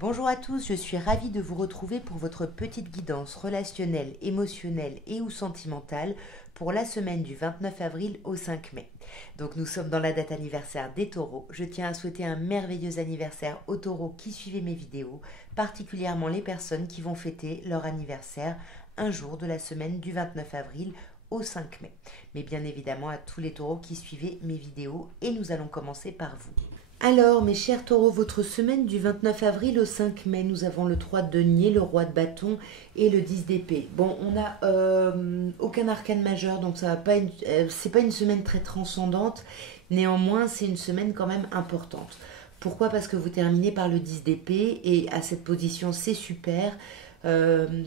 Bonjour à tous, je suis ravie de vous retrouver pour votre petite guidance relationnelle, émotionnelle et ou sentimentale pour la semaine du 29 avril au 5 mai. Donc nous sommes dans la date anniversaire des taureaux. Je tiens à souhaiter un merveilleux anniversaire aux taureaux qui suivaient mes vidéos, particulièrement les personnes qui vont fêter leur anniversaire un jour de la semaine du 29 avril au 5 mai. Mais bien évidemment à tous les taureaux qui suivaient mes vidéos et nous allons commencer par vous. Alors, mes chers taureaux, votre semaine du 29 avril au 5 mai, nous avons le 3 de denier, le roi de bâton et le 10 d'épée. Bon, on n'a aucun arcane majeur, donc ça va pas c'est pas une semaine très transcendante. Néanmoins, c'est une semaine quand même importante. Pourquoi? Parce que vous terminez par le 10 d'épée et à cette position, c'est super.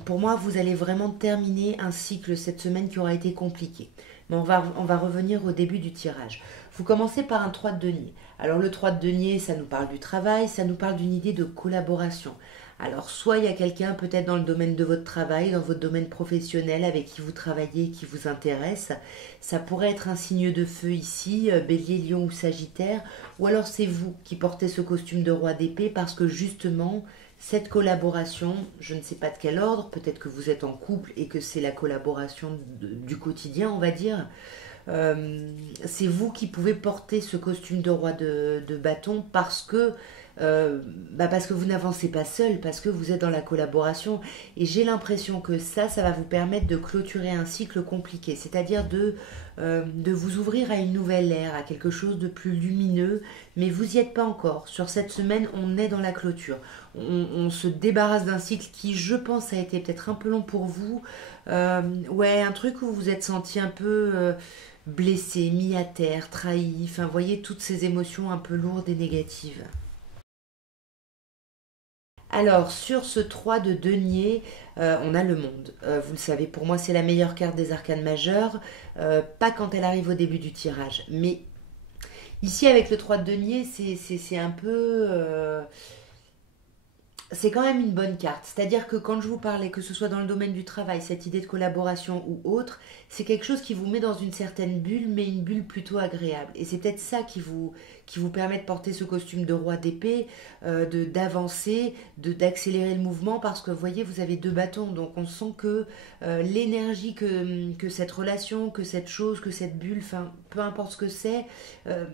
Pour moi, vous allez vraiment terminer un cycle cette semaine qui aura été compliqué. Mais on va revenir au début du tirage. Vous commencez par un 3 de denier. Alors le 3 de denier, ça nous parle du travail, ça nous parle d'une idée de collaboration. Alors soit il y a quelqu'un peut-être dans le domaine de votre travail, dans votre domaine professionnel avec qui vous travaillez, qui vous intéresse. Ça pourrait être un signe de feu ici, bélier, lion ou sagittaire. Ou alors c'est vous qui portez ce costume de roi d'épée parce que justement cette collaboration, je ne sais pas de quel ordre, peut-être que vous êtes en couple et que c'est la collaboration du quotidien, on va dire. C'est vous qui pouvez porter ce costume de roi de bâton parce que vous n'avancez pas seul, parce que vous êtes dans la collaboration. Et j'ai l'impression que ça va vous permettre de clôturer un cycle compliqué, c'est-à-dire de vous ouvrir à une nouvelle ère, à quelque chose de plus lumineux, mais vous n'y êtes pas encore. Sur cette semaine, on est dans la clôture. On se débarrasse d'un cycle qui, je pense, a été peut-être un peu long pour vous. Ouais, un truc où vous vous êtes senti un peu blessé, mis à terre, trahi, enfin, voyez toutes ces émotions un peu lourdes et négatives. Alors, sur ce 3 de denier, on a le monde. Vous le savez, pour moi, c'est la meilleure carte des arcanes majeurs. Pas quand elle arrive au début du tirage. Mais ici, avec le 3 de denier, c'est un peu... c'est quand même une bonne carte. C'est-à-dire que quand je vous parlais, que ce soit dans le domaine du travail, cette idée de collaboration ou autre, c'est quelque chose qui vous met dans une certaine bulle, mais une bulle plutôt agréable. Et c'est peut-être ça qui vous permet de porter ce costume de roi d'épée, d'avancer, d'accélérer le mouvement, parce que vous voyez, vous avez deux bâtons. Donc on sent que l'énergie que cette relation, que cette chose, que cette bulle, enfin, peu importe ce que c'est, euh,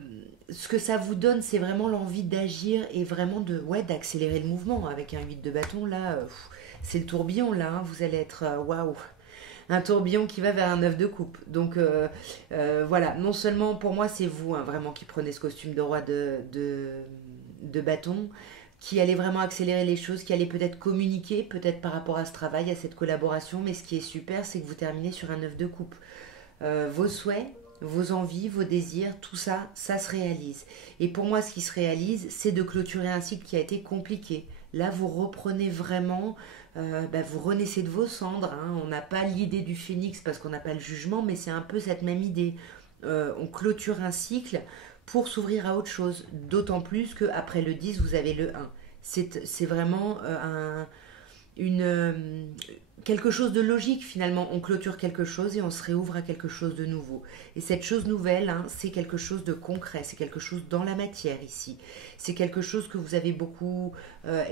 ce que ça vous donne, c'est vraiment l'envie d'agir et vraiment d'accélérer le mouvement. Avec un 8 de bâton, là, c'est le tourbillon, là. Hein, vous allez être, waouh, un tourbillon qui va vers un 9 de coupe. Donc, voilà, non seulement pour moi, c'est vous, hein, vraiment, qui prenez ce costume de roi de bâton, qui allez vraiment accélérer les choses, qui allez peut-être communiquer, peut-être par rapport à ce travail, à cette collaboration. Mais ce qui est super, c'est que vous terminez sur un 9 de coupe. Vos souhaits, vos envies, vos désirs, tout ça, ça se réalise. Et pour moi, ce qui se réalise, c'est de clôturer un cycle qui a été compliqué. Là, vous reprenez vraiment, vous renaissez de vos cendres. Hein. On n'a pas l'idée du phénix parce qu'on n'a pas le jugement, mais c'est un peu cette même idée. On clôture un cycle pour s'ouvrir à autre chose. D'autant plus qu'après le 10, vous avez le 1. C'est vraiment une, quelque chose de logique finalement. On clôture quelque chose et on se réouvre à quelque chose de nouveau. Et cette chose nouvelle, hein, c'est quelque chose de concret, c'est quelque chose dans la matière ici. C'est quelque chose que vous avez beaucoup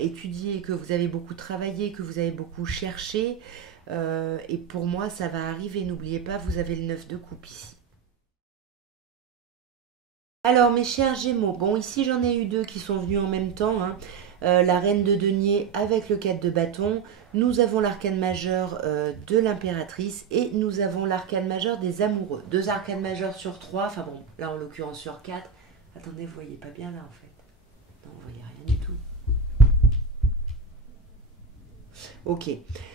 étudié, que vous avez beaucoup travaillé, que vous avez beaucoup cherché. Et pour moi, ça va arriver. N'oubliez pas, vous avez le 9 de coupe ici. Alors, mes chers Gémeaux, bon, ici j'en ai eu deux qui sont venus en même temps. Hein. La reine de denier avec le 4 de bâton. Nous avons l'arcane majeur de l'impératrice et nous avons l'arcane majeur des amoureux. Deux arcanes majeurs sur trois, enfin bon, là en l'occurrence sur quatre. Attendez, vous voyez pas bien là en fait. Non, vous voyez rien du tout. Ok,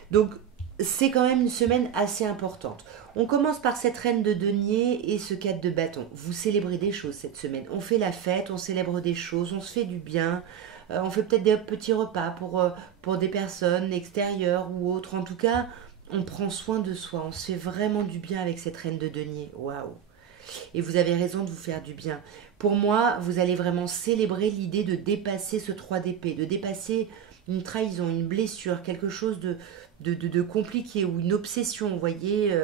donc c'est quand même une semaine assez importante. On commence par cette reine de denier et ce 4 de bâton. Vous célébrez des choses cette semaine. On fait la fête, on célèbre des choses, on se fait du bien. On fait peut-être des petits repas pour des personnes extérieures ou autres. En tout cas, on prend soin de soi. On se fait vraiment du bien avec cette reine de denier. Waouh! Et vous avez raison de vous faire du bien. Pour moi, vous allez vraiment célébrer l'idée de dépasser ce 3 d'épée, de dépasser une trahison, une blessure, quelque chose de compliqué ou une obsession, vous voyez.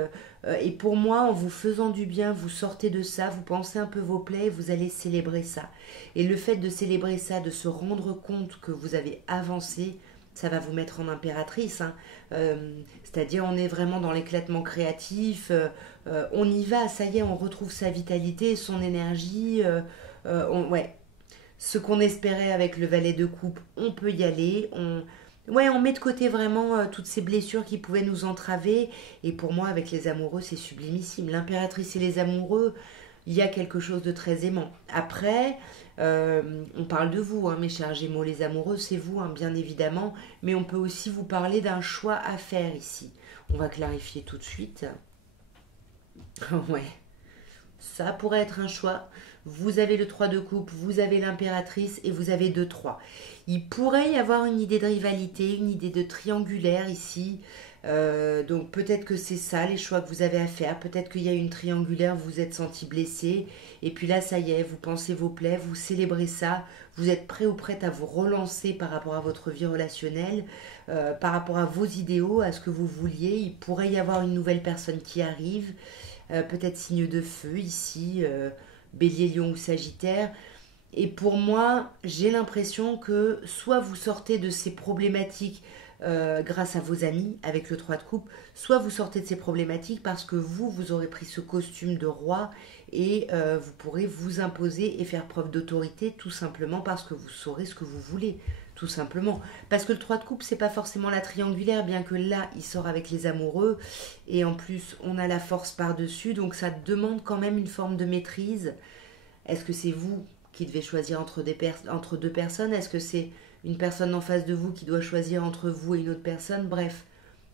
Et pour moi, en vous faisant du bien, vous sortez de ça, vous pensez un peu vos plaies, vous allez célébrer ça. Et le fait de célébrer ça, de se rendre compte que vous avez avancé, ça va vous mettre en impératrice, hein. C'est-à-dire on est vraiment dans l'éclatement créatif, on y va, ça y est, on retrouve sa vitalité, son énergie, ouais, ce qu'on espérait avec le valet de coupe, on peut y aller. Ouais, on met de côté vraiment toutes ces blessures qui pouvaient nous entraver. Et pour moi, avec les amoureux, c'est sublimissime. L'impératrice et les amoureux, il y a quelque chose de très aimant. Après, on parle de vous, hein, mes chers Gémeaux, les amoureux, c'est vous, hein, bien évidemment. Mais on peut aussi vous parler d'un choix à faire ici. On va clarifier tout de suite. Ouais. Ça pourrait être un choix. Vous avez le 3 de coupe, vous avez l'impératrice et vous avez 2-3. Il pourrait y avoir une idée de rivalité, une idée de triangulaire ici. Donc peut-être que c'est ça les choix que vous avez à faire. Peut-être qu'il y a une triangulaire, vous vous êtes senti blessé. Et puis là, ça y est, vous pensez vos plaies, vous célébrez ça. Vous êtes prêt ou prête à vous relancer par rapport à votre vie relationnelle, par rapport à vos idéaux, à ce que vous vouliez. Il pourrait y avoir une nouvelle personne qui arrive. Peut-être signe de feu ici, bélier, lion ou sagittaire. Et pour moi, j'ai l'impression que soit vous sortez de ces problématiques grâce à vos amis avec le 3 de coupe, soit vous sortez de ces problématiques parce que vous aurez pris ce costume de roi et vous pourrez vous imposer et faire preuve d'autorité tout simplement parce que vous saurez ce que vous voulez. Tout simplement. Parce que le 3 de coupe, c'est pas forcément la triangulaire, bien que là, il sort avec les amoureux. Et en plus, on a la force par-dessus, donc ça demande quand même une forme de maîtrise. Est-ce que c'est vous qui devez choisir entre deux personnes? Est-ce que c'est une personne en face de vous qui doit choisir entre vous et une autre personne? Bref,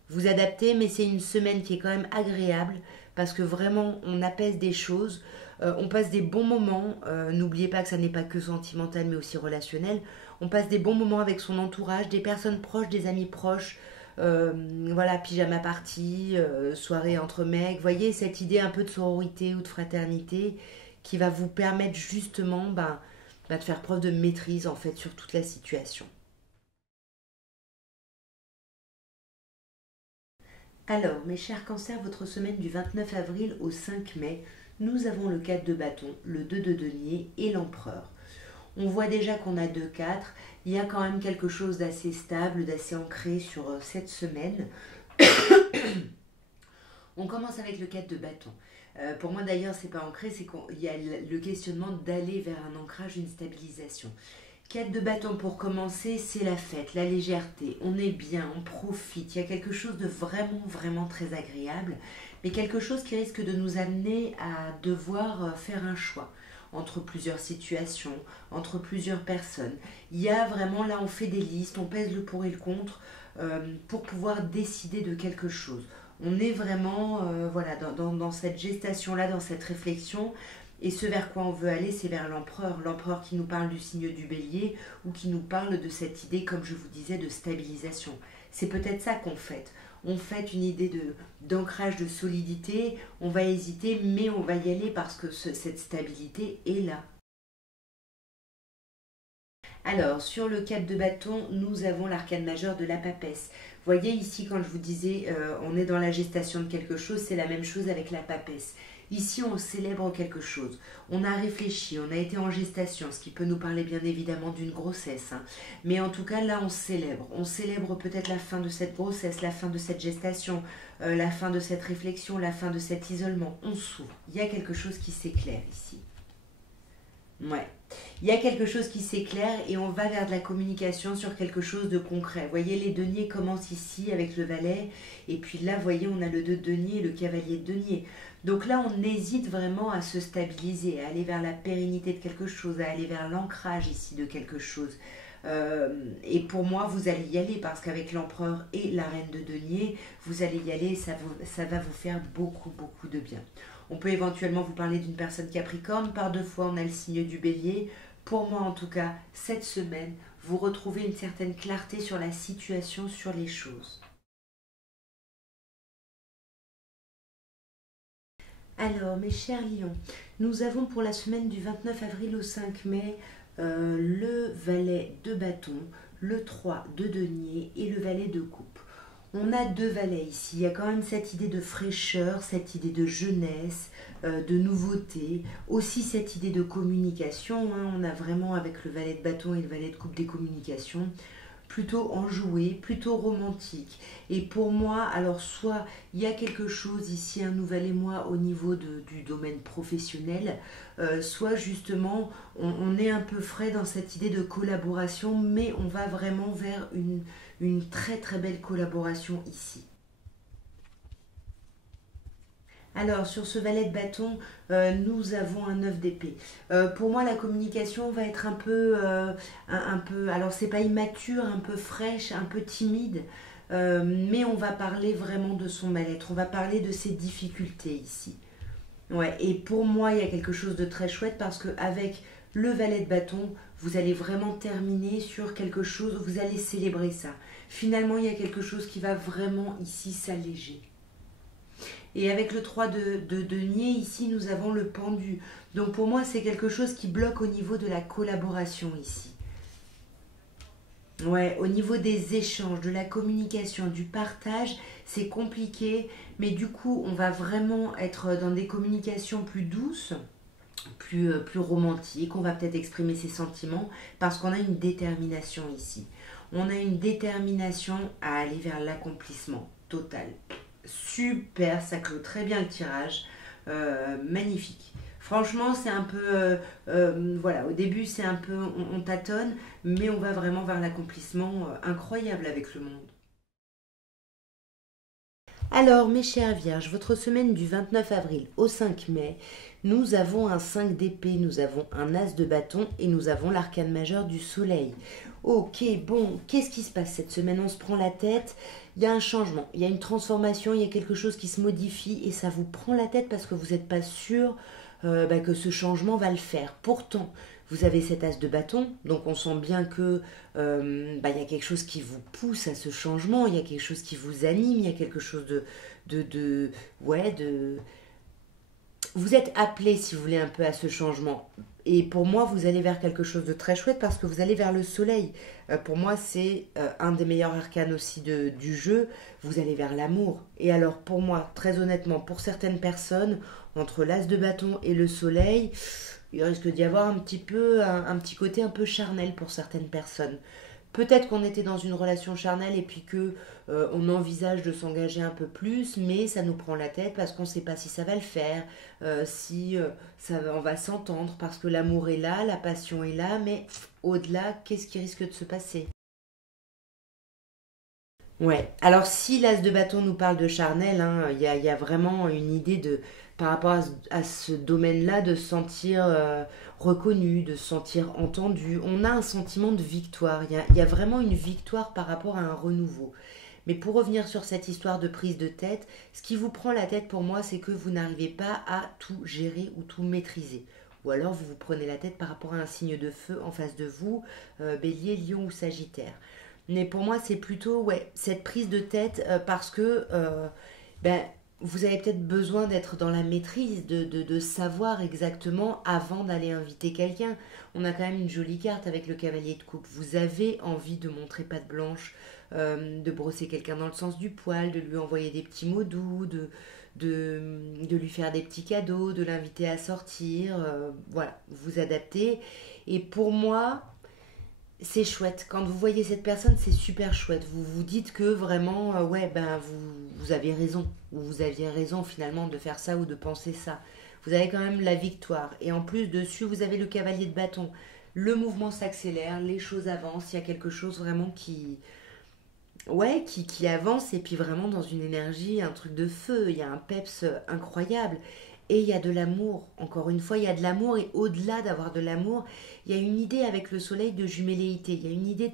vous adaptez, mais c'est une semaine qui est quand même agréable parce que vraiment, on apaise des choses. On passe des bons moments. N'oubliez pas que ça n'est pas que sentimental, mais aussi relationnel. On passe des bons moments avec son entourage, des personnes proches, des amis proches. Voilà, pyjama party, soirée entre mecs. Vous voyez, cette idée un peu de sororité ou de fraternité qui va vous permettre justement de faire preuve de maîtrise en fait sur toute la situation. Alors, mes chers cancers, votre semaine du 29 avril au 5 mai, nous avons le 4 de bâton, le 2 de denier et l'empereur. On voit déjà qu'on a 2-4. Il y a quand même quelque chose d'assez stable, d'assez ancré sur cette semaine. On commence avec le 4 de bâton. Pour moi d'ailleurs, c'est pas ancré, c'est qu'il y a le questionnement d'aller vers un ancrage, une stabilisation. 4 de bâton pour commencer, c'est la fête, la légèreté. On est bien, on profite. Il y a quelque chose de vraiment, vraiment très agréable, mais quelque chose qui risque de nous amener à devoir faire un choix entre plusieurs situations, entre plusieurs personnes. Il y a vraiment, là, on fait des listes, on pèse le pour et le contre pour pouvoir décider de quelque chose. On est vraiment voilà, dans cette gestation-là, dans cette réflexion. Et ce vers quoi on veut aller, c'est vers l'empereur. L'empereur qui nous parle du signe du bélier ou qui nous parle de cette idée, comme je vous disais, de stabilisation. C'est peut-être ça qu'on fait. On fait une idée d'ancrage, de solidité. On va hésiter, mais on va y aller parce que cette stabilité est là. Alors, sur le 4 de bâton, nous avons l'arcane majeur de la papesse. Vous voyez ici, quand je vous disais, on est dans la gestation de quelque chose, c'est la même chose avec la papesse. Ici, on célèbre quelque chose. On a réfléchi, on a été en gestation, ce qui peut nous parler bien évidemment d'une grossesse, hein. Mais en tout cas, là, on célèbre. On célèbre peut-être la fin de cette grossesse, la fin de cette gestation, la fin de cette réflexion, la fin de cet isolement. On s'ouvre. Il y a quelque chose qui s'éclaire ici. Ouais. Il y a quelque chose qui s'éclaire et on va vers de la communication sur quelque chose de concret. Vous voyez, les deniers commencent ici avec le valet. Et puis là, vous voyez, on a le 2 de denier et le cavalier de denier. Donc là, on hésite vraiment à se stabiliser, à aller vers la pérennité de quelque chose, à aller vers l'ancrage ici de quelque chose. Et pour moi, vous allez y aller parce qu'avec l'empereur et la reine de denier, vous allez y aller et ça va vous faire beaucoup, beaucoup de bien. On peut éventuellement vous parler d'une personne capricorne. Par deux fois, on a le signe du bélier. Pour moi, en tout cas, cette semaine, vous retrouvez une certaine clarté sur la situation, sur les choses. Alors, mes chers lions, nous avons pour la semaine du 29 avril au 5 mai le valet de bâton, le 3 de denier et le valet de coupe. On a deux valets ici, il y a quand même cette idée de fraîcheur, cette idée de jeunesse, de nouveauté, aussi cette idée de communication, hein. On a vraiment avec le valet de bâton et le valet de coupe des communications, plutôt enjoué, plutôt romantique. Et pour moi, alors soit il y a quelque chose ici, un nouvel émoi au niveau du domaine professionnel, soit justement on est un peu frais dans cette idée de collaboration, mais on va vraiment vers une très très belle collaboration ici. Alors, sur ce valet de bâton, nous avons un 9 d'épée. Pour moi, la communication va être un peu, alors c'est pas immature, un peu fraîche, un peu timide, mais on va parler vraiment de son mal-être, on va parler de ses difficultés ici. Ouais, et pour moi, il y a quelque chose de très chouette parce qu'avec le valet de bâton, vous allez vraiment terminer sur quelque chose, vous allez célébrer ça. Finalement, il y a quelque chose qui va vraiment ici s'alléger. Et avec le 3 de denier, ici, nous avons le pendu. Donc pour moi, c'est quelque chose qui bloque au niveau de la collaboration ici. Ouais, au niveau des échanges, de la communication, du partage, c'est compliqué. Mais du coup, on va vraiment être dans des communications plus douces, plus romantiques. On va peut-être exprimer ses sentiments parce qu'on a une détermination ici. On a une détermination à aller vers l'accomplissement total. Super, ça clôt très bien le tirage. Magnifique. Franchement, c'est un peu... voilà, au début, c'est un peu... On tâtonne, mais on va vraiment vers l'accomplissement incroyable avec le monde. Alors, mes chères vierges, votre semaine du 29 avril au 5 mai, nous avons un 5 d'épée, nous avons un as de bâton et nous avons l'arcane majeur du soleil. Ok, bon, qu'est-ce qui se passe cette semaine? On se prend la tête, il y a un changement, il y a une transformation, il y a quelque chose qui se modifie et ça vous prend la tête parce que vous n'êtes pas sûr que ce changement va le faire. Pourtant, vous avez cet as de bâton, donc on sent bien que il y a quelque chose qui vous pousse à ce changement, il y a quelque chose qui vous anime, il y a quelque chose ouais, vous êtes appelé, si vous voulez, un peu à ce changement. Et pour moi, vous allez vers quelque chose de très chouette parce que vous allez vers le soleil. Pour moi, c'est un des meilleurs arcanes aussi du jeu. Vous allez vers l'amour. Et alors, pour moi, très honnêtement, pour certaines personnes, entre l'as de bâton et le soleil, il risque d'y avoir un petit peu, un petit côté un peu charnel pour certaines personnes. Peut-être qu'on était dans une relation charnelle et puis que on envisage de s'engager un peu plus, mais ça nous prend la tête parce qu'on ne sait pas si ça va le faire, si on va s'entendre, parce que l'amour est là, la passion est là, mais au-delà, qu'est-ce qui risque de se passer? Ouais, alors si l'as de bâton nous parle de charnel, hein, il y a vraiment une idée de, par rapport à ce domaine-là, de se sentir reconnu, de se sentir entendu. On a un sentiment de victoire, il y a vraiment une victoire par rapport à un renouveau. Mais pour revenir sur cette histoire de prise de tête, ce qui vous prend la tête pour moi, c'est que vous n'arrivez pas à tout gérer ou tout maîtriser. Ou alors vous vous prenez la tête par rapport à un signe de feu en face de vous, bélier, lion ou sagittaire. Mais pour moi, c'est plutôt ouais, cette prise de tête parce que ben, vous avez peut-être besoin d'être dans la maîtrise, de savoir exactement avant d'aller inviter quelqu'un. On a quand même une jolie carte avec le cavalier de coupe. Vous avez envie de montrer patte blanche, de brosser quelqu'un dans le sens du poil, de lui envoyer des petits mots doux, de lui faire des petits cadeaux, de l'inviter à sortir. Voilà, vous adaptez. Et pour moi, c'est chouette. Quand vous voyez cette personne, c'est super chouette. Vous vous dites que vraiment, ouais, ben vous avez raison. Ou vous aviez raison finalement de faire ça ou de penser ça. Vous avez quand même la victoire. Et en plus, dessus, vous avez le cavalier de bâton. Le mouvement s'accélère, les choses avancent. Il y a quelque chose vraiment ouais, qui avance et puis vraiment dans une énergie, un truc de feu. Il y a un peps incroyable. Et il y a de l'amour. Encore une fois, il y a de l'amour. Et au-delà d'avoir de l'amour, il y a une idée avec le soleil de jumelléité. Il y a une idée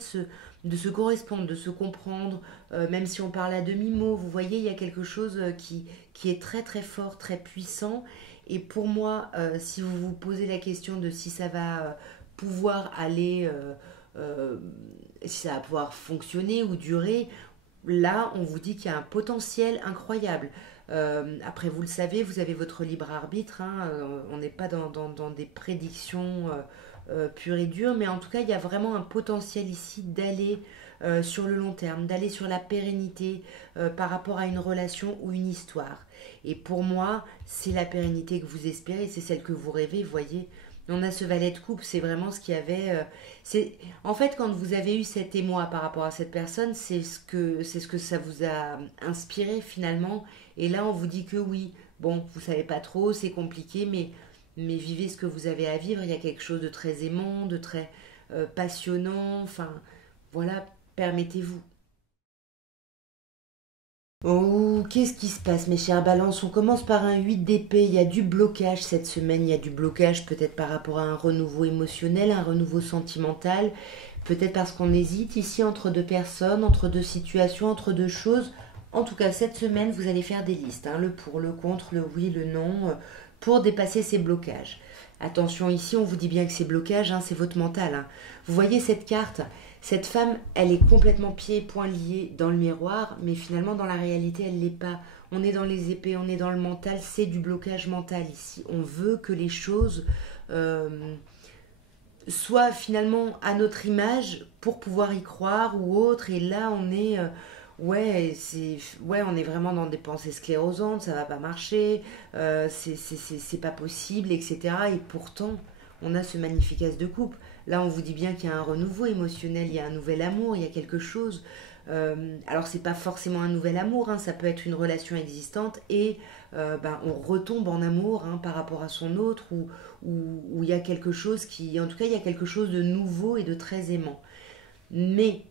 de se correspondre, de se comprendre. Même si on parle à demi-mot, vous voyez, il y a quelque chose qui est très très fort, très puissant. Et pour moi, si vous vous posez la question de si ça va pouvoir aller... euh, si ça va pouvoir fonctionner ou durer, là, on vous dit qu'il y a un potentiel incroyable. Après, vous le savez, vous avez votre libre arbitre, hein, on n'est pas dans des prédictions pur et dur, mais en tout cas, il y a vraiment un potentiel ici d'aller sur le long terme, d'aller sur la pérennité par rapport à une relation ou une histoire. Et pour moi, c'est la pérennité que vous espérez, c'est celle que vous rêvez, vous voyez. On a ce valet de coupe, c'est vraiment ce qu'il y avait. C'est en fait quand vous avez eu cet émoi par rapport à cette personne, c'est ce que ça vous a inspiré finalement. Et là, on vous dit que oui, bon, vous savez pas trop, c'est compliqué, mais vivez ce que vous avez à vivre. Il y a quelque chose de très aimant, de très passionnant. Enfin, voilà, permettez-vous. Oh, qu'est-ce qui se passe, mes chers balances? On commence par un 8 d'épée. Il y a du blocage cette semaine. Il y a du blocage peut-être par rapport à un renouveau émotionnel, un renouveau sentimental. Peut-être parce qu'on hésite ici entre deux personnes, entre deux situations, entre deux choses. En tout cas, cette semaine, vous allez faire des listes, hein, le pour, le contre, le oui, le non, pour dépasser ces blocages. Attention, ici, on vous dit bien que ces blocages, hein, c'est votre mental. Hein. Vous voyez cette carte? Cette femme, elle est complètement pieds et poings liée dans le miroir, mais finalement, dans la réalité, elle ne l'est pas. On est dans les épées, on est dans le mental, c'est du blocage mental ici. On veut que les choses euh, soient finalement à notre image pour pouvoir y croire ou autre, et là, on est... ouais, on est vraiment dans des pensées sclérosantes, ça va pas marcher, c'est pas possible, etc. Et pourtant, on a ce magnifique as de coupe. Là, on vous dit bien qu'il y a un renouveau émotionnel, il y a un nouvel amour, il y a quelque chose. Alors, c'est pas forcément un nouvel amour, hein, ça peut être une relation existante et ben, on retombe en amour hein, par rapport à son autre ou il y a quelque chose qui, en tout cas, il y a quelque chose de nouveau et de très aimant. Mais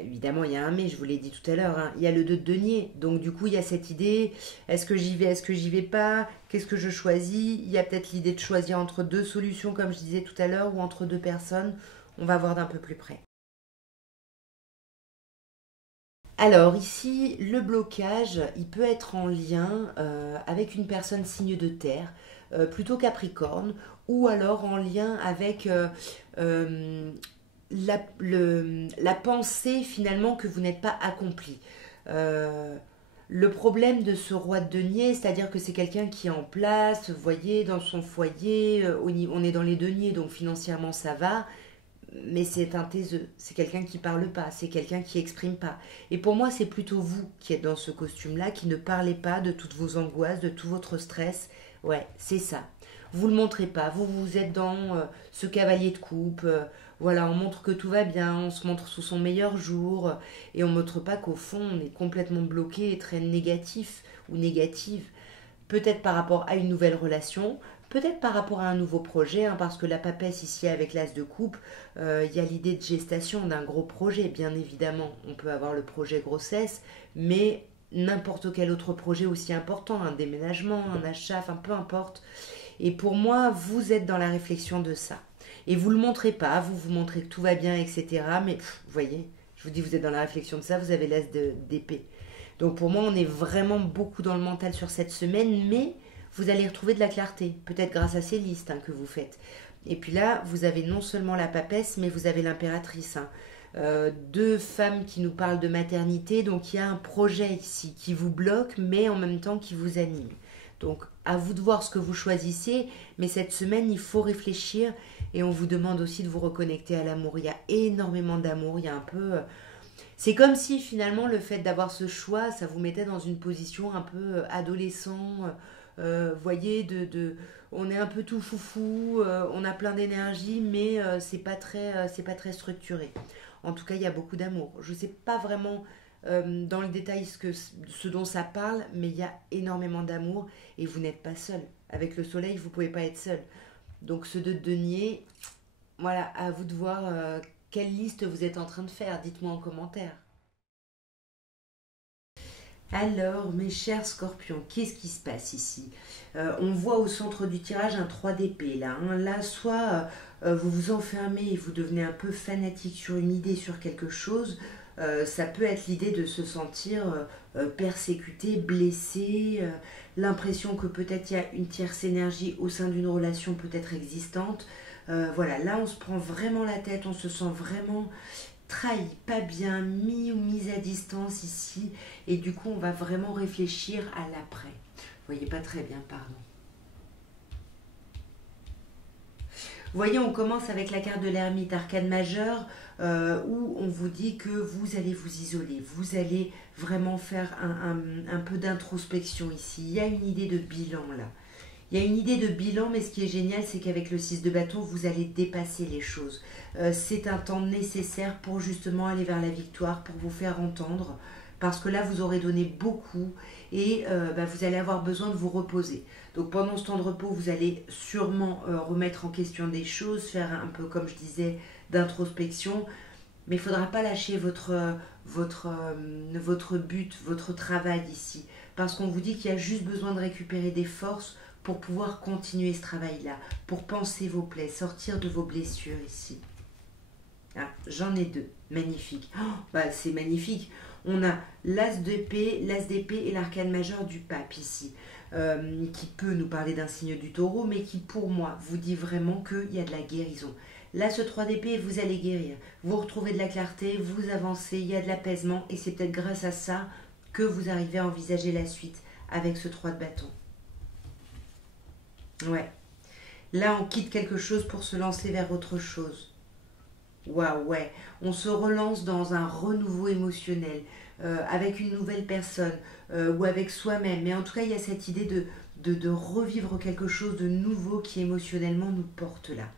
évidemment, il y a un mais, je vous l'ai dit tout à l'heure, hein. Il y a le 2 de denier. Donc du coup, il y a cette idée, est-ce que j'y vais, est-ce que j'y vais pas, qu'est-ce que je choisis? Il y a peut-être l'idée de choisir entre deux solutions, comme je disais tout à l'heure, ou entre deux personnes. On va voir d'un peu plus près. Alors ici, le blocage, il peut être en lien avec une personne signe de terre, plutôt Capricorne, ou alors en lien avec euh, la pensée finalement que vous n'êtes pas accompli. Euh, le problème de ce roi de denier, c'est-à-dire que c'est quelqu'un qui est en place, vous voyez, dans son foyer, on est dans les deniers, donc financièrement ça va, mais c'est un taiseux, c'est quelqu'un qui parle pas, c'est quelqu'un qui exprime pas. Et pour moi, c'est plutôt vous qui êtes dans ce costume-là, qui ne parlez pas de toutes vos angoisses, de tout votre stress. Ouais, c'est ça. Vous le montrez pas, vous êtes dans ce cavalier de coupe. Voilà, on montre que tout va bien, on se montre sous son meilleur jour, et on montre pas qu'au fond, on est complètement bloqué et très négatif ou négative. Peut-être par rapport à une nouvelle relation, peut-être par rapport à un nouveau projet, hein, parce que la papesse ici avec l'as de coupe, il y a l'idée de gestation d'un gros projet, bien évidemment. On peut avoir le projet grossesse, mais n'importe quel autre projet aussi important, un déménagement, un achat, enfin peu importe. Et pour moi, vous êtes dans la réflexion de ça. Et vous ne le montrez pas, vous vous montrez que tout va bien, etc. Mais vous voyez, je vous dis, vous êtes dans la réflexion de ça, vous avez d'épée. Donc pour moi, on est vraiment beaucoup dans le mental sur cette semaine, mais vous allez retrouver de la clarté, peut-être grâce à ces listes hein, que vous faites. Et puis là, vous avez non seulement la papesse, mais vous avez l'impératrice. Hein. Deux femmes qui nous parlent de maternité, donc il y a un projet ici qui vous bloque, mais en même temps qui vous anime. Donc à vous de voir ce que vous choisissez, mais cette semaine, il faut réfléchir et on vous demande aussi de vous reconnecter à l'amour. Il y a énormément d'amour, il y a un peu c'est comme si finalement le fait d'avoir ce choix, ça vous mettait dans une position un peu adolescent, voyez, on est un peu tout foufou, on a plein d'énergie, mais c'est pas très structuré. En tout cas, il y a beaucoup d'amour. Je ne sais pas vraiment dans le détail ce dont ça parle, mais il y a énormément d'amour et vous n'êtes pas seul. Avec le soleil, vous ne pouvez pas être seul. Donc ce de denier, voilà, à vous de voir quelle liste vous êtes en train de faire. Dites-moi en commentaire. Alors, mes chers scorpions, qu'est-ce qui se passe ici? On voit au centre du tirage un 3 d'épée là. Hein. Là, soit vous vous enfermez et vous devenez un peu fanatique sur une idée, sur quelque chose. Ça peut être l'idée de se sentir persécuté, blessé, l'impression que peut-être il y a une tierce énergie au sein d'une relation peut-être existante. Voilà, là on se prend vraiment la tête, on se sent vraiment trahi, pas bien, mis ou mise à distance ici, et du coup on va vraiment réfléchir à l'après. Vous voyez pas très bien, pardon. Vous voyez, on commence avec la carte de l'ermite, arcane majeur, où on vous dit que vous allez vous isoler, vous allez vraiment faire un peu d'introspection ici. Il y a une idée de bilan là. Il y a une idée de bilan, mais ce qui est génial, c'est qu'avec le 6 de bâton, vous allez dépasser les choses. C'est un temps nécessaire pour justement aller vers la victoire, pour vous faire entendre, parce que là, vous aurez donné beaucoup et vous allez avoir besoin de vous reposer. Donc pendant ce temps de repos, vous allez sûrement remettre en question des choses, faire un peu, comme je disais, d'introspection, mais il ne faudra pas lâcher votre but, votre travail ici, parce qu'on vous dit qu'il y a juste besoin de récupérer des forces pour pouvoir continuer ce travail-là, pour penser vos plaies, sortir de vos blessures ici. Ah, j'en ai deux, magnifique. C'est magnifique. On a l'as d'épée et l'arcane majeur du pape ici, qui peut nous parler d'un signe du taureau, mais qui pour moi vous dit vraiment qu'il y a de la guérison. Là, ce 3 d'épée, vous allez guérir. Vous retrouvez de la clarté, vous avancez, il y a de l'apaisement, et c'est peut-être grâce à ça que vous arrivez à envisager la suite avec ce 3 de bâton. Ouais. Là, on quitte quelque chose pour se lancer vers autre chose. Waouh, ouais. On se relance dans un renouveau émotionnel, avec une nouvelle personne, ou avec soi-même. Mais en tout cas, il y a cette idée de revivre quelque chose de nouveau qui émotionnellement nous porte là.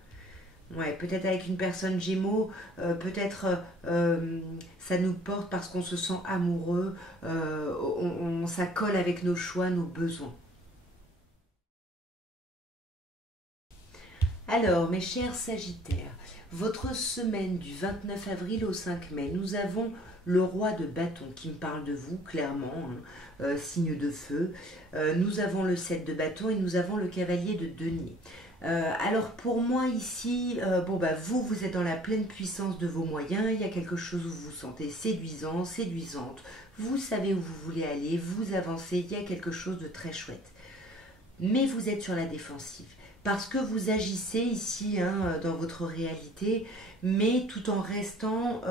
Ouais, peut-être avec une personne Gémeaux, peut-être ça nous porte parce qu'on se sent amoureux, ça colle avec nos choix, nos besoins. Alors, mes chers Sagittaires, votre semaine du 29 avril au 5 mai, nous avons le roi de bâton qui me parle de vous, clairement, hein, signe de feu. Nous avons le 7 de bâton et nous avons le cavalier de denier. Alors pour moi ici, vous êtes dans la pleine puissance de vos moyens, il y a quelque chose où vous vous sentez séduisant, séduisante, vous savez où vous voulez aller, vous avancez, il y a quelque chose de très chouette. Mais vous êtes sur la défensive, parce que vous agissez ici dans votre réalité, mais tout en restant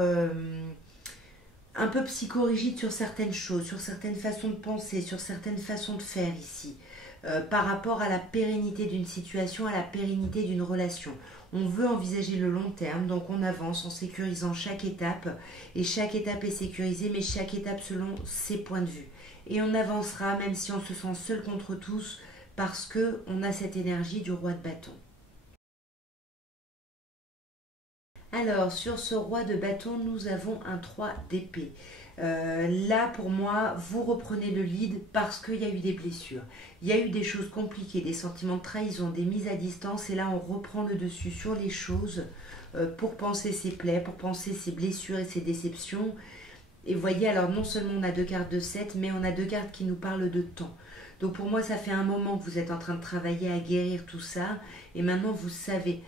un peu psychorigide sur certaines choses, sur certaines façons de penser, sur certaines façons de faire ici. Par rapport à la pérennité d'une situation, à la pérennité d'une relation. On veut envisager le long terme, donc on avance en sécurisant chaque étape, et chaque étape est sécurisée, mais chaque étape selon ses points de vue. Et on avancera même si on se sent seul contre tous, parce qu'on a cette énergie du roi de bâton. Alors, sur ce roi de bâton, nous avons un 3 d'épée. Là, pour moi, vous reprenez le lead parce qu'il y a eu des blessures. Il y a eu des choses compliquées, des sentiments de trahison, des mises à distance. Et là, on reprend le dessus sur les choses pour penser ses plaies, pour penser ses blessures et ses déceptions. Et vous voyez, alors non seulement on a deux cartes de 7, mais on a deux cartes qui nous parlent de temps. Donc pour moi, ça fait un moment que vous êtes en train de travailler à guérir tout ça. Et maintenant, vous savez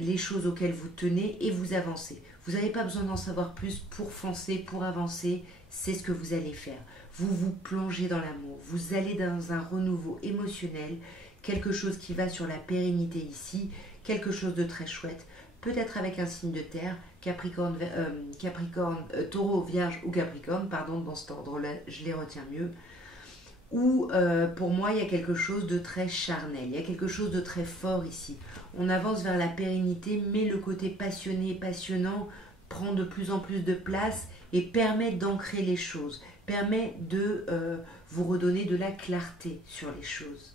les choses auxquelles vous tenez et vous avancez. Vous n'avez pas besoin d'en savoir plus pour foncer, pour avancer. C'est ce que vous allez faire. Vous vous plongez dans l'amour. Vous allez dans un renouveau émotionnel. Quelque chose qui va sur la pérennité ici. Quelque chose de très chouette. Peut-être avec un signe de terre, Capricorne, Taureau, Vierge ou Capricorne, pardon, dans cet ordre-là, je les retiens mieux. Ou pour moi, il y a quelque chose de très charnel, il y a quelque chose de très fort ici. On avance vers la pérennité, mais le côté passionné, passionnant prend de plus en plus de place et permet d'ancrer les choses, permet de vous redonner de la clarté sur les choses.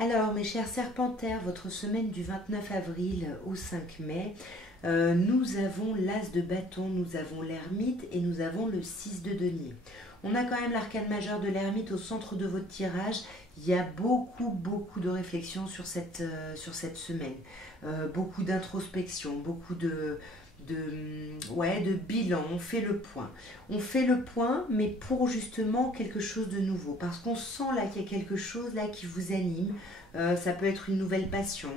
Alors, mes chers serpentaires, votre semaine du 29 avril au 5 mai, nous avons l'as de bâton, nous avons l'ermite et nous avons le 6 de denier. On a quand même l'arcane majeur de l'ermite au centre de votre tirage. Il y a beaucoup de réflexion sur cette semaine. Beaucoup d'introspection, beaucoup de bilan. On fait le point. On fait le point, mais pour justement quelque chose de nouveau. Parce qu'on sent là qu'il y a quelque chose là qui vous anime. Ça peut être une nouvelle passion,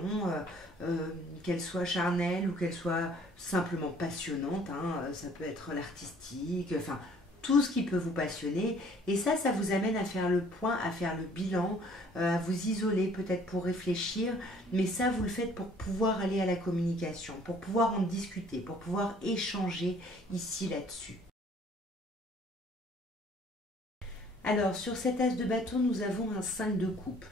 qu'elle soit charnelle ou qu'elle soit simplement passionnante. Ça peut être l'artistique, enfin tout ce qui peut vous passionner. Et ça vous amène à faire le point, à faire le bilan, à vous isoler peut-être pour réfléchir. Mais ça, vous le faites pour pouvoir aller à la communication, pour pouvoir en discuter, pour pouvoir échanger ici là-dessus. Alors, sur cet as de bâton, nous avons un 5 de coupe.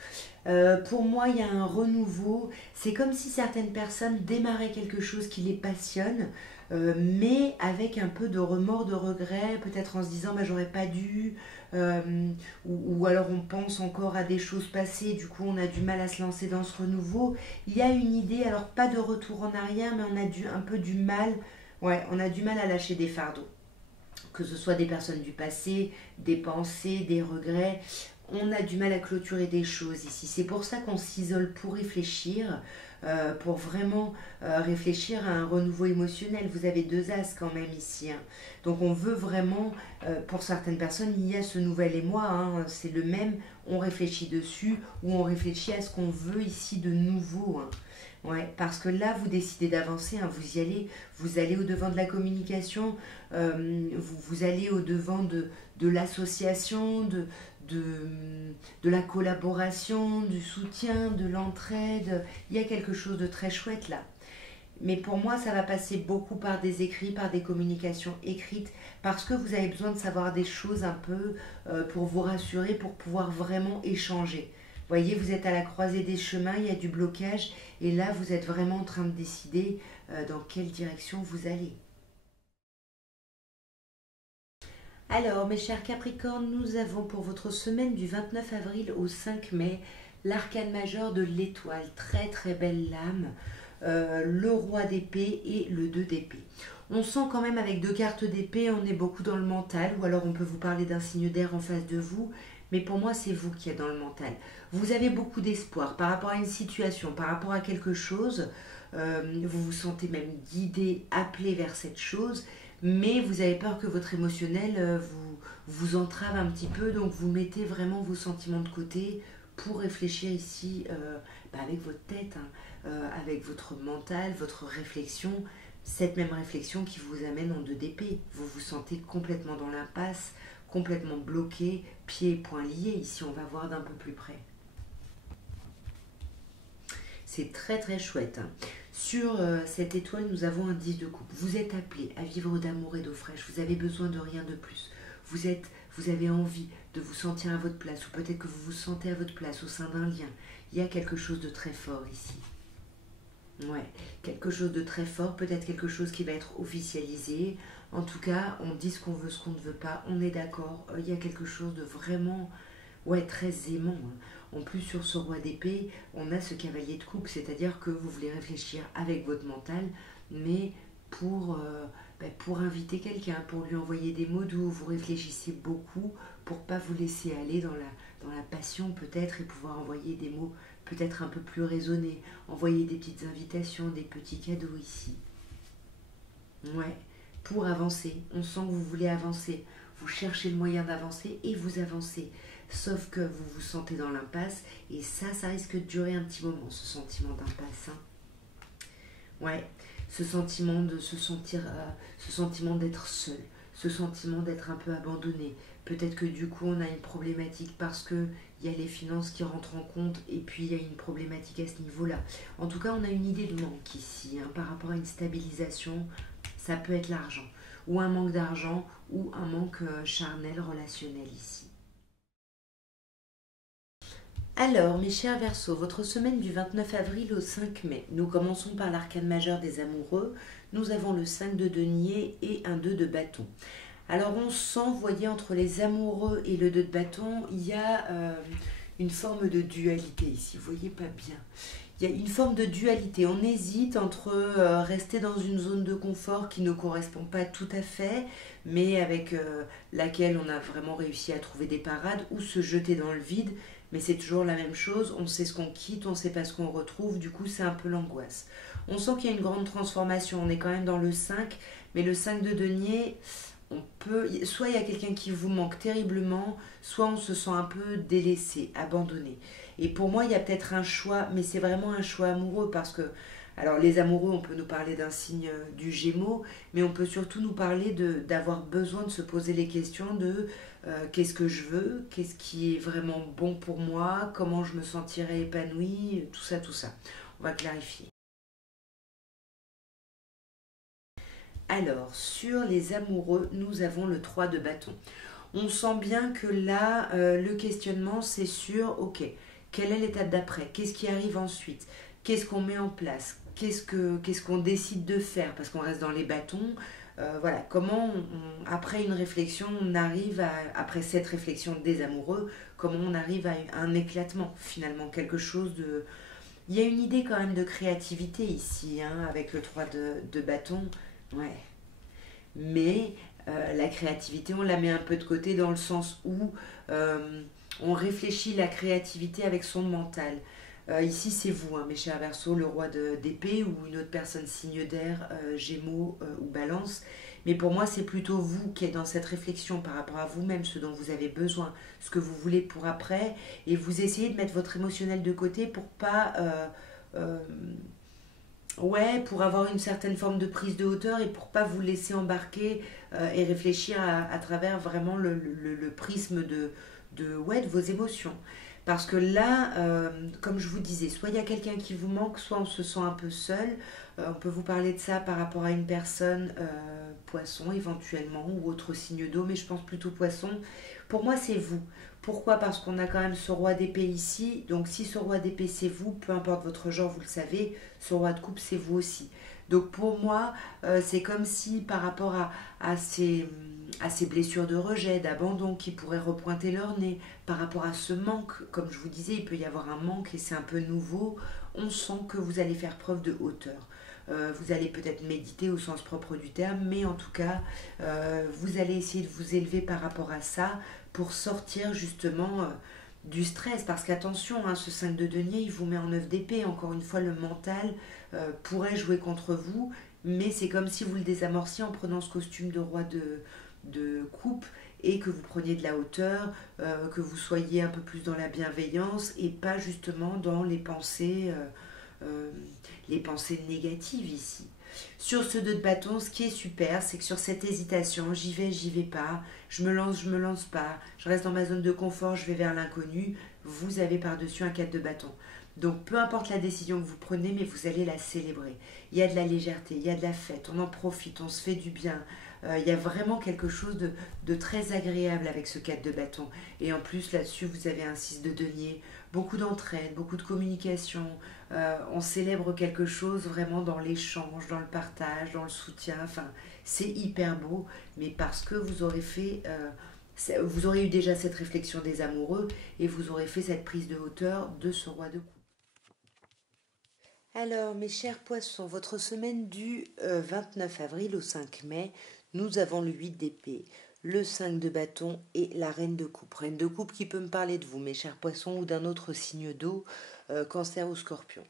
Pour moi, il y a un renouveau. C'est comme si certaines personnes démarraient quelque chose qui les passionne, mais avec un peu de remords, de regret, peut-être en se disant bah, j'aurais pas dû, ou alors on pense encore à des choses passées, du coup on a du mal à se lancer dans ce renouveau. Il y a une idée, alors pas de retour en arrière, mais on a un peu du mal, ouais, on a du mal à lâcher des fardeaux, que ce soit des personnes du passé, des pensées, des regrets. On a du mal à clôturer des choses ici. C'est pour ça qu'on s'isole pour réfléchir, pour vraiment réfléchir à un renouveau émotionnel. Vous avez deux as quand même ici, hein. Donc on veut vraiment, pour certaines personnes, il y a ce nouvel émoi, hein, c'est le même, on réfléchit dessus ou on réfléchit à ce qu'on veut ici de nouveau, hein. Ouais, parce que là, vous décidez d'avancer, hein, vous allez au-devant de la communication, vous allez au-devant de l'association, de, de la collaboration, du soutien, de l'entraide. Il y a quelque chose de très chouette là. Mais pour moi, ça va passer beaucoup par des écrits, par des communications écrites, parce que vous avez besoin de savoir des choses un peu pour vous rassurer, pour pouvoir vraiment échanger. Vous voyez, vous êtes à la croisée des chemins, il y a du blocage, et là, vous êtes vraiment en train de décider dans quelle direction vous allez. Alors, mes chers Capricornes, nous avons pour votre semaine du 29 avril au 5 mai l'arcane majeur de l'étoile, très très belle lame, le roi d'épée et le 2 d'épée. On sent quand même avec deux cartes d'épée, on est beaucoup dans le mental, ou alors on peut vous parler d'un signe d'air en face de vous, mais pour moi c'est vous qui êtes dans le mental. Vous avez beaucoup d'espoir par rapport à une situation, par rapport à quelque chose, vous vous sentez même guidé, appelé vers cette chose, mais vous avez peur que votre émotionnel vous entrave un petit peu, donc vous mettez vraiment vos sentiments de côté pour réfléchir ici avec votre tête, hein, avec votre mental, votre réflexion, cette même réflexion qui vous amène en deux d'épée. Vous vous sentez complètement dans l'impasse, complètement bloqué, pieds et poings liés. Ici, on va voir d'un peu plus près. C'est très très chouette, hein. Sur cette étoile, nous avons un 10 de coupe. Vous êtes appelé à vivre d'amour et d'eau fraîche. Vous avez besoin de rien de plus. Vous avez envie de vous sentir à votre place, ou peut-être que vous vous sentez à votre place au sein d'un lien. Il y a quelque chose de très fort ici. Ouais, quelque chose de très fort, peut-être quelque chose qui va être officialisé. En tout cas, on dit ce qu'on veut, ce qu'on ne veut pas. On est d'accord. Il y a quelque chose de vraiment, ouais, très aimant, hein. En plus, sur ce roi d'épée, on a ce cavalier de coupe, c'est-à-dire que vous voulez réfléchir avec votre mental, mais pour, pour inviter quelqu'un, pour lui envoyer des mots doux. Vous réfléchissez beaucoup pour pas vous laisser aller dans la passion peut-être et pouvoir envoyer des mots peut-être un peu plus raisonnés, envoyer des petites invitations, des petits cadeaux ici. Ouais, pour avancer. On sent que vous voulez avancer. Vous cherchez le moyen d'avancer et vous avancez. Sauf que vous vous sentez dans l'impasse et ça risque de durer un petit moment, ce sentiment d'impasse, hein. Ouais, ce sentiment de se sentir, ce sentiment d'être seul, ce sentiment d'être un peu abandonné. Peut-être que du coup on a une problématique parce que il y a les finances qui rentrent en compte et puis il y a une problématique à ce niveau-là. En tout cas, on a une idée de manque ici, hein, par rapport à une stabilisation. Ça peut être l'argent, ou un manque d'argent, ou un manque charnel, relationnel ici. Alors, mes chers Verseaux, votre semaine du 29 avril au 5 mai. Nous commençons par l'arcane majeur des amoureux. Nous avons le 5 de denier et un 2 de bâton. Alors, on sent, vous voyez, entre les amoureux et le 2 de bâton, il y a une forme de dualité ici. Vous voyez pas bien. Il y a une forme de dualité. On hésite entre rester dans une zone de confort qui ne correspond pas tout à fait, mais avec laquelle on a vraiment réussi à trouver des parades, ou se jeter dans le vide. Mais c'est toujours la même chose, on sait ce qu'on quitte, on ne sait pas ce qu'on retrouve, du coup c'est un peu l'angoisse. On sent qu'il y a une grande transformation, on est quand même dans le 5, mais le 5 de denier, soit il y a quelqu'un qui vous manque terriblement, soit on se sent un peu délaissé, abandonné. Et pour moi, il y a peut-être un choix, mais c'est vraiment un choix amoureux parce que, alors les amoureux, on peut nous parler d'un signe du Gémeaux, mais on peut surtout nous parler d'avoir besoin de se poser les questions de qu'est-ce que je veux, qu'est-ce qui est vraiment bon pour moi, comment je me sentirai épanouie, tout ça, tout ça. On va clarifier. Alors, sur les amoureux, nous avons le 3 de bâton. On sent bien que là, le questionnement, c'est sur, ok, quelle est l'étape d'après? Qu'est-ce qui arrive ensuite? Qu'est-ce qu'on met en place? Qu'est-ce qu'on décide de faire? Parce qu'on reste dans les bâtons. Voilà, comment, après une réflexion, on arrive à, après cette réflexion des amoureux, comment on arrive à un éclatement, finalement, quelque chose de... Il y a une idée quand même de créativité ici, hein, avec le 3 de bâton. Ouais, mais la créativité, on la met un peu de côté dans le sens où euh, on réfléchit la créativité avec son mental. Ici, c'est vous, hein, mes chers Verseaux, le roi d'épée ou une autre personne signe d'air, Gémeaux ou Balance. Mais pour moi, c'est plutôt vous qui êtes dans cette réflexion par rapport à vous-même, ce dont vous avez besoin, ce que vous voulez pour après, et vous essayez de mettre votre émotionnel de côté pour pas euh, ouais, pour avoir une certaine forme de prise de hauteur et pour pas vous laisser embarquer et réfléchir à travers vraiment le prisme ouais, de vos émotions. Parce que là, comme je vous disais, soit il y a quelqu'un qui vous manque, soit on se sent un peu seul. On peut vous parler de ça par rapport à une personne, poisson éventuellement, ou autre signe d'eau, mais je pense plutôt poisson. Pour moi, c'est vous. Pourquoi? Parce qu'on a quand même ce roi d'épée ici. Donc si ce roi d'épée c'est vous, peu importe votre genre, vous le savez, ce roi de coupe c'est vous aussi. Donc pour moi, c'est comme si par rapport à, à ces blessures de rejet, d'abandon qui pourraient repointer leur nez, par rapport à ce manque, comme je vous disais, il peut y avoir un manque et c'est un peu nouveau, on sent que vous allez faire preuve de hauteur. Vous allez peut-être méditer au sens propre du terme, mais en tout cas, vous allez essayer de vous élever par rapport à ça pour sortir justement du stress. Parce qu'attention, hein, ce 5 de denier, il vous met en 9 d'épée. Encore une fois, le mental pourrait jouer contre vous, mais c'est comme si vous le désamorciez en prenant ce costume de roi de coupe et que vous preniez de la hauteur, que vous soyez un peu plus dans la bienveillance et pas justement dans euh, les pensées négatives ici. Sur ce 2 de bâton, ce qui est super, c'est que sur cette hésitation, j'y vais pas, je me lance pas, je reste dans ma zone de confort, je vais vers l'inconnu, vous avez par-dessus un 4 de bâton. Donc peu importe la décision que vous prenez, mais vous allez la célébrer. Il y a de la légèreté, il y a de la fête, on en profite, on se fait du bien. Il y a vraiment quelque chose de très agréable avec ce 4 de bâton. Et en plus, là-dessus, vous avez un 6 de denier, beaucoup d'entraide, beaucoup de communication. On célèbre quelque chose vraiment dans l'échange, dans le partage, dans le soutien. Enfin, c'est hyper beau, mais parce que vous aurez fait... vous aurez eu déjà cette réflexion des amoureux et vous aurez fait cette prise de hauteur de ce roi de coupe. Alors, mes chers poissons, votre semaine du 29 avril au 5 mai, nous avons le 8 d'épée, le 5 de bâton et la reine de coupe. Reine de coupe qui peut me parler de vous, mes chers poissons, ou d'un autre signe d'eau, cancer ou scorpion.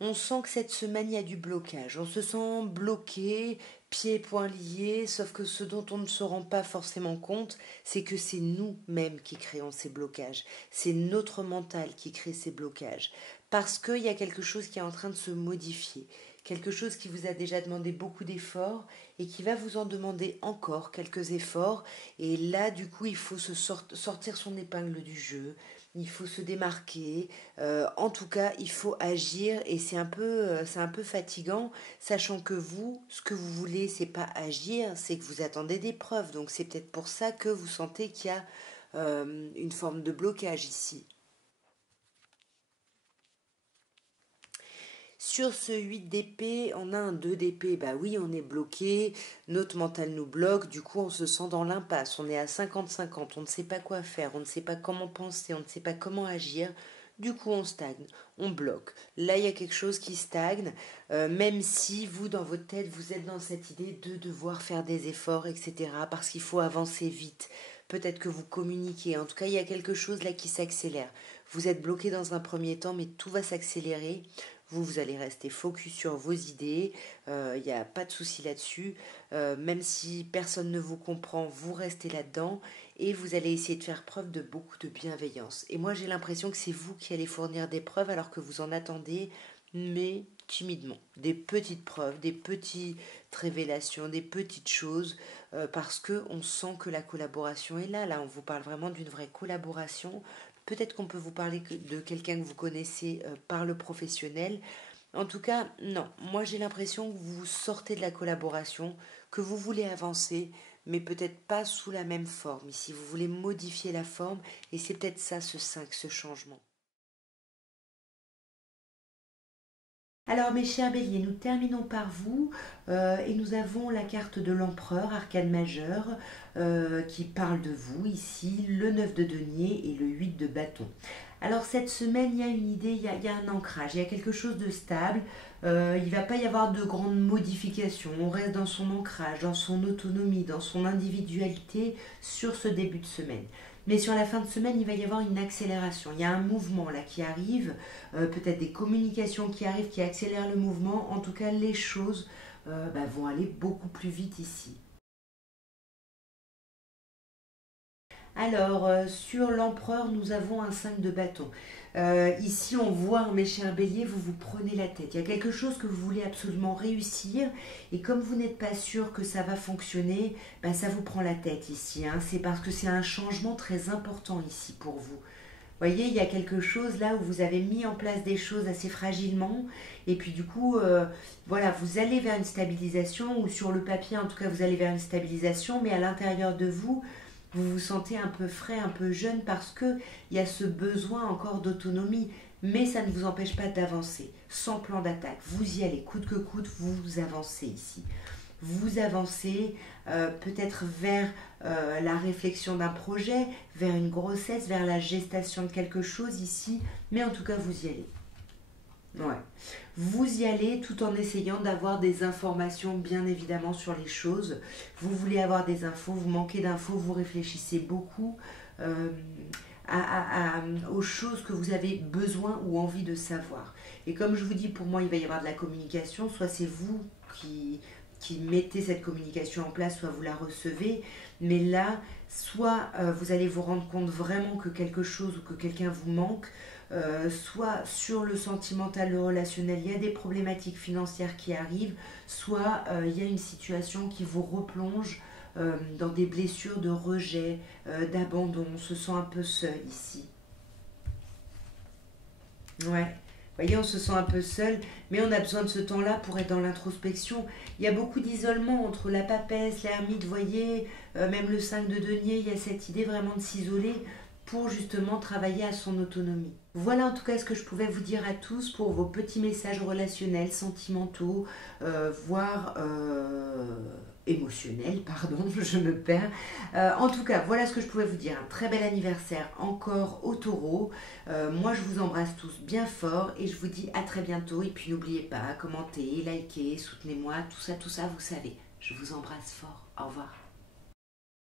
On sent que cette semaine, il y a du blocage. On se sent bloqué, pieds et poings liés, sauf que ce dont on ne se rend pas forcément compte, c'est que c'est nous-mêmes qui créons ces blocages. C'est notre mental qui crée ces blocages. Parce qu'il y a quelque chose qui est en train de se modifier. Quelque chose qui vous a déjà demandé beaucoup d'efforts et qui va vous en demander encore quelques efforts. Et là, du coup, il faut sortir son épingle du jeu, il faut se démarquer. En tout cas, il faut agir et c'est un peu fatigant, sachant que vous, ce que vous voulez, c'est pas agir, c'est que vous attendez des preuves. Donc c'est peut-être pour ça que vous sentez qu'il y a une forme de blocage ici. Sur ce 8 d'épée, on a un 2 d'épée. Bah oui, on est bloqué, notre mental nous bloque, du coup on se sent dans l'impasse. On est à 50-50, on ne sait pas quoi faire, on ne sait pas comment penser, on ne sait pas comment agir. Du coup on stagne, on bloque. Là il y a quelque chose qui stagne, même si vous dans votre tête vous êtes dans cette idée de devoir faire des efforts, etc. Parce qu'il faut avancer vite. Peut-être que vous communiquez, en tout cas il y a quelque chose là qui s'accélère. Vous êtes bloqué dans un premier temps, mais tout va s'accélérer. Vous allez rester focus sur vos idées, il n'y a pas de souci là-dessus. Même si personne ne vous comprend, vous restez là-dedans et vous allez essayer de faire preuve de beaucoup de bienveillance. Et moi, j'ai l'impression que c'est vous qui allez fournir des preuves alors que vous en attendez, mais timidement. Des petites preuves, des petites révélations, des petites choses, parce que on sent que la collaboration est là. Là, on vous parle vraiment d'une vraie collaboration. Peut-être qu'on peut vous parler de quelqu'un que vous connaissez par le professionnel. En tout cas, non. Moi, j'ai l'impression que vous sortez de la collaboration, que vous voulez avancer, mais peut-être pas sous la même forme. Ici, vous voulez modifier la forme, et c'est peut-être ça, ce 5, ce changement. Alors mes chers béliers, nous terminons par vous et nous avons la carte de l'empereur, arcane majeur, qui parle de vous ici, le 9 de denier et le 8 de bâton. Alors cette semaine, il y a une idée, il y a un ancrage, il y a quelque chose de stable, il ne va pas y avoir de grandes modifications, on reste dans son ancrage, dans son autonomie, dans son individualité sur ce début de semaine. Mais sur la fin de semaine, il va y avoir une accélération. Il y a un mouvement là qui arrive, peut-être des communications qui arrivent, qui accélèrent le mouvement. En tout cas, les choses vont aller beaucoup plus vite ici. Alors, sur l'empereur, nous avons un 5 de bâton. Ici, on voit, mes chers béliers, vous vous prenez la tête. Il y a quelque chose que vous voulez absolument réussir. Et comme vous n'êtes pas sûr que ça va fonctionner, ça vous prend la tête ici. Hein. C'est parce que c'est un changement très important ici pour vous. Vous voyez, il y a quelque chose là où vous avez mis en place des choses assez fragilement. Et puis du coup, voilà, vous allez vers une stabilisation. Ou sur le papier, en tout cas, vous allez vers une stabilisation. Mais à l'intérieur de vous, vous vous sentez un peu frais, un peu jeune parce qu'il y a ce besoin encore d'autonomie. Mais ça ne vous empêche pas d'avancer, sans plan d'attaque. Vous y allez, coûte que coûte, vous avancez ici. Vous avancez peut-être vers la réflexion d'un projet, vers une grossesse, vers la gestation de quelque chose ici. Mais en tout cas, vous y allez. Ouais. Vous y allez tout en essayant d'avoir des informations bien évidemment sur les choses. Vous voulez avoir des infos, vous manquez d'infos, vous réfléchissez beaucoup euh, aux choses que vous avez besoin ou envie de savoir. Et comme je vous dis, pour moi, il va y avoir de la communication. Soit c'est vous qui mettez cette communication en place, soit vous la recevez. Mais là, soit vous allez vous rendre compte vraiment que quelque chose ou que quelqu'un vous manque, soit sur le sentimental, le relationnel, il y a des problématiques financières qui arrivent, soit il y a une situation qui vous replonge dans des blessures de rejet, d'abandon. On se sent un peu seul ici. Ouais. Vous voyez, on se sent un peu seul, mais on a besoin de ce temps-là pour être dans l'introspection. Il y a beaucoup d'isolement entre la papesse, l'ermite, vous voyez, même le 5 de denier, il y a cette idée vraiment de s'isoler pour justement travailler à son autonomie. Voilà en tout cas ce que je pouvais vous dire à tous pour vos petits messages relationnels, sentimentaux, voire émotionnels, pardon, je me perds. En tout cas, voilà ce que je pouvais vous dire. Un très bel anniversaire encore au taureau. Moi, je vous embrasse tous bien fort et je vous dis à très bientôt. Et puis n'oubliez pas, commentez, likez, soutenez-moi, tout ça, vous savez. Je vous embrasse fort. Au revoir.